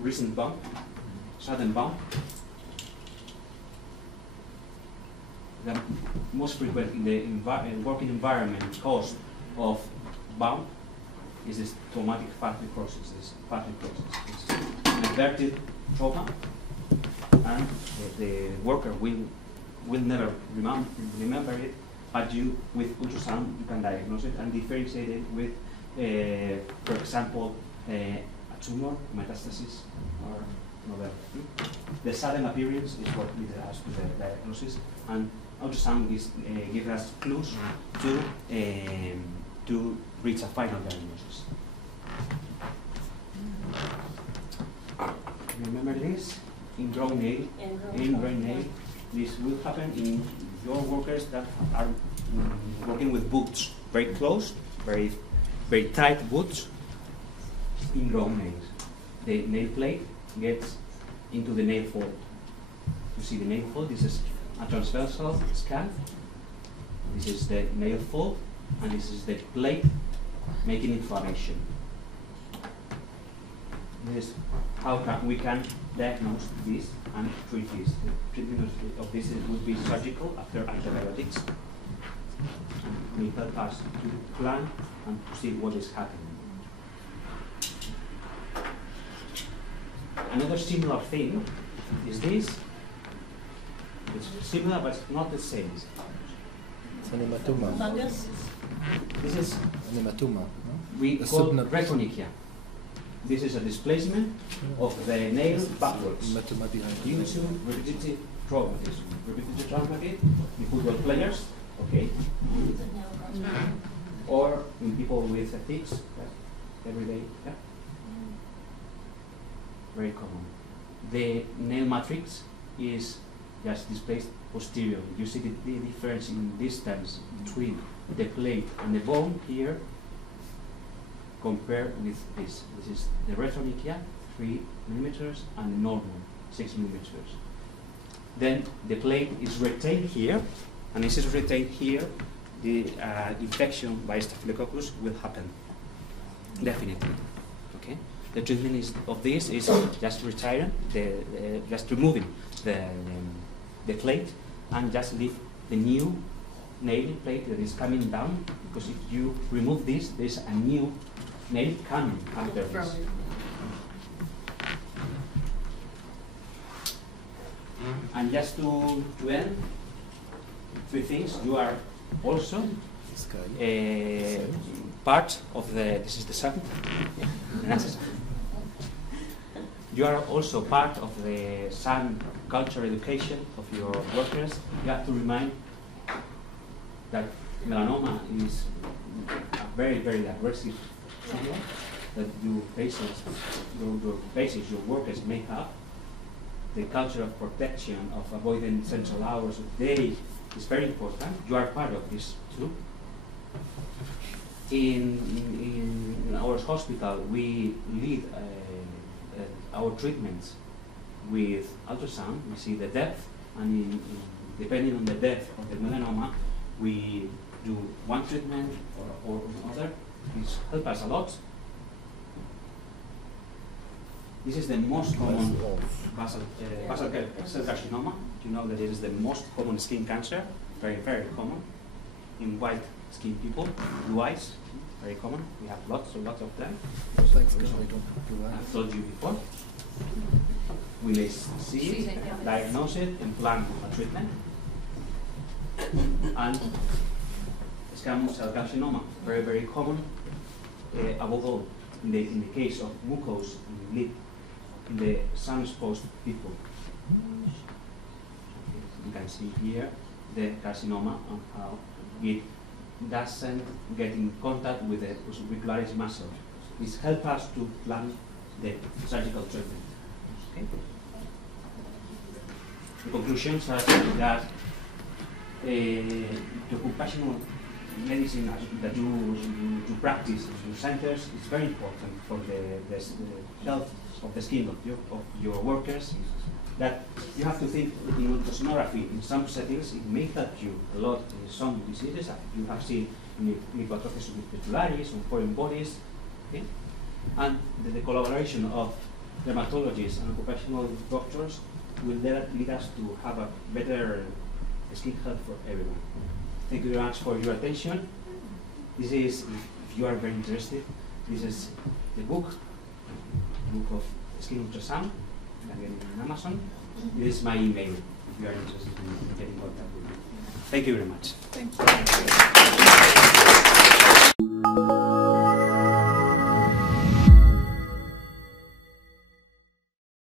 recent bump, sudden bump. The most frequent in the working environment cause of bump is this traumatic fat necrosis. This an inverted trauma, and the worker will never remember it, but with ultrasound you can diagnose it and differentiate it with, for example, a tumor, metastasis, or another. The sudden appearance is what leads us to the diagnosis, and ultrasound gives us clues to reach a final diagnosis. Remember this? Ingrown nail. Ingrown nail. This will happen in your workers that are working with boots, very close, very tight boots. Ingrown nails. The nail plate gets into the nail fold. You see the nail fold. This is a transversal scan. This is the nail fold, and this is the plate making inflammation. This is how we can diagnose this and treat this. The treatment of this would be surgical after antibiotics. And will help us to plan and to see what is happening. Another similar thing is this. It's similar, but not the same. It's an hematoma. Fungus? This is an hematoma. No? We call Retroniquia. This is a displacement of the nail backwards due to repetitive traumatism. Repetitive traumatism in football players, okay, or in people with tics, every day, yeah. Very common. The nail matrix is just displaced posteriorly. You see the difference in distance between the plate and the bone here compared with this. This is the Retroniquia, 3 millimeters, and normal, 6 millimeters. Then the plate is retained here, and this is retained here. The infection by Staphylococcus will happen, definitely. Okay. The treatment of this is just retiring, just removing the plate, and just leave the new nail plate that is coming down. Because if you remove this, there's a new nail coming after this. And just to end, 3 things. You are also part of the. This is the sun. You are also part of the sun culture education of your workers. You have to remind that melanoma is a very, very aggressive tumor that your patients, your workers make up. The culture of protection, of avoiding central hours of the day is very important. You are part of this too. In our hospital, we lead our treatments with ultrasound. We see the depth, and depending on the depth of the melanoma, we do one treatment or another. This helps us a lot. This is the most common basal cell carcinoma. You know that it is the most common skin cancer, very, very common in white skin people, blue eyes, very common. We have lots and lots of them. I've told you before. We may see it, diagnose it, and plan a treatment. And squamous cell carcinoma, very, very common, above all in the case of mucous lip, in the sun-exposed people. You can see here the carcinoma and how it doesn't get in contact with the auricularis muscle. This helps us to plan the surgical treatment. Okay? The conclusions are that the occupational medicine that you practice in your centers is very important for the health of the skin of your workers. That you have to think in ultrasonography, in some settings, it may help you a lot in some diseases that you have seen in Traumatismo or foreign bodies. Okay? And the collaboration of dermatologists and occupational doctors will lead us to have a better skin health for everyone. Thank you very much for your attention. This is, if you are very interested, this is the book of skin ultrasound. You can get it on Amazon. This is my email if you are interested in getting contact with me. Thank you very much. Thank you.